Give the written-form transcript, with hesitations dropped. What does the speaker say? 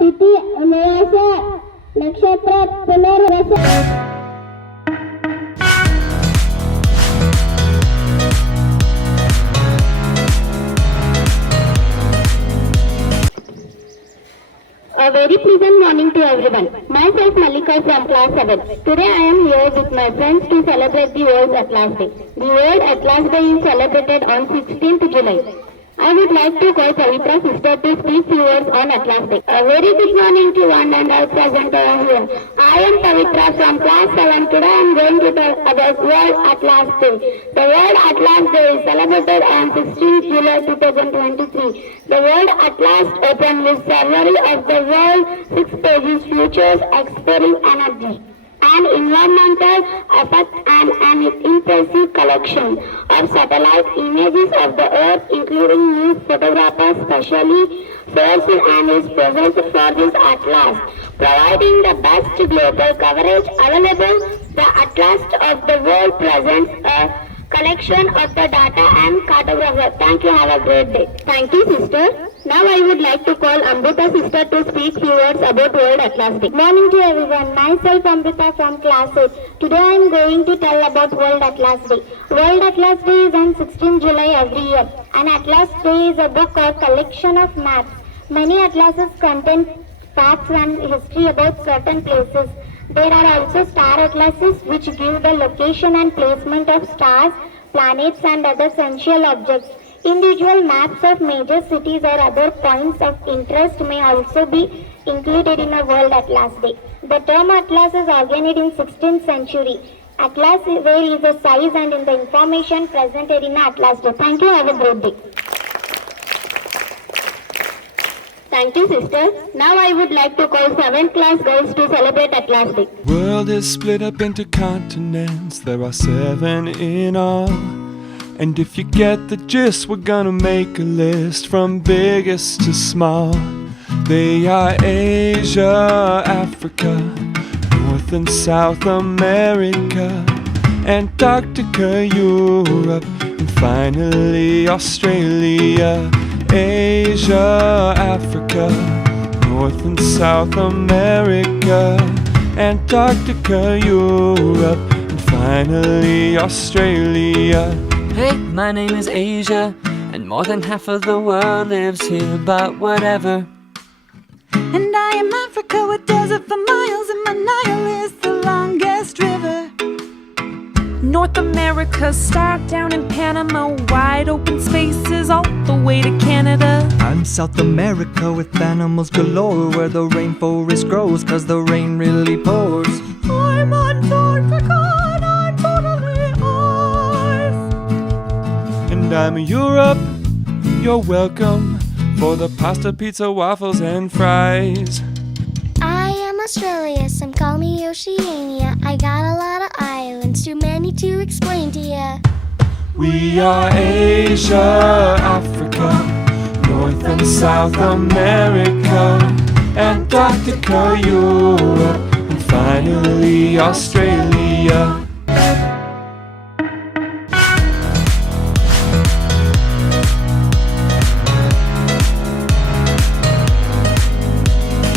तिथि अमावास्या नक्षत्र पुनर्वस. A very pleasant morning to everyone. Myself Malika from class 7. Today I am here with my friends to celebrate the World Atlas Day. The World Atlas Day is celebrated on 16th July. I would like to call Pavitra sister to speak few words on Atlas Day. A very good morning to one and all present over here. I am Pavitra from class 7. Today I am going to talk about World Atlas Day. The World Atlas Day is celebrated on 16th July 2023. The World Atlas opened with survey of the world, 6 pages, futures, exploring energy and environmental effect and an impressive collection of satellite images of the Earth, including new photographers specially sourced and is processed for this atlas, providing the best global coverage available. The Atlas of the World presents a collection of the data and cartographer. Thank you. Have a great day. Thank you, sister. Now I would like to call Amrita sister to speak few words about World Atlas Day. Morning to everyone. Myself Amrita from class 8. Today I am going to tell about World Atlas Day. World Atlas Day is on 16 July every year. An Atlas Day is a book or collection of maps. Many atlases contain facts and history about certain places. There are also star atlases which give the location and placement of stars, planets and other essential objects. Individual maps of major cities or other points of interest may also be included in a World Atlas Day. The term atlas is organized in 16th century. Atlas varies the size and in the information presented in Atlas Day. Thank you. Have a great day. Thank you, sister. Now I would like to call 7th class girls to celebrate Atlas Day. World is split up into continents. There are 7 in all. And if you get the gist, we're gonna make a list from biggest to small. They are Asia, Africa, North and South America, Antarctica, Europe, and finally Australia. Asia, Africa, North and South America, Antarctica, Europe, and finally Australia. Hey, my name is Asia, and more than half of the world lives here, but whatever. And I am Africa with desert for miles, and my Nile is the longest river. North America, start down in Panama, wide open spaces all the way to Canada. I'm South America with animals galore, where the rainforest grows, cause the rain really pours. I'm Antarctica, and I'm totally ours. And I'm Europe, you're welcome, for the pasta, pizza, waffles, and fries. I am Australia, some call me Oceania. I got a lot of islands, too many to explain to ya. We are Asia, Africa, North and South America, Antarctica, Europe, and finally Australia.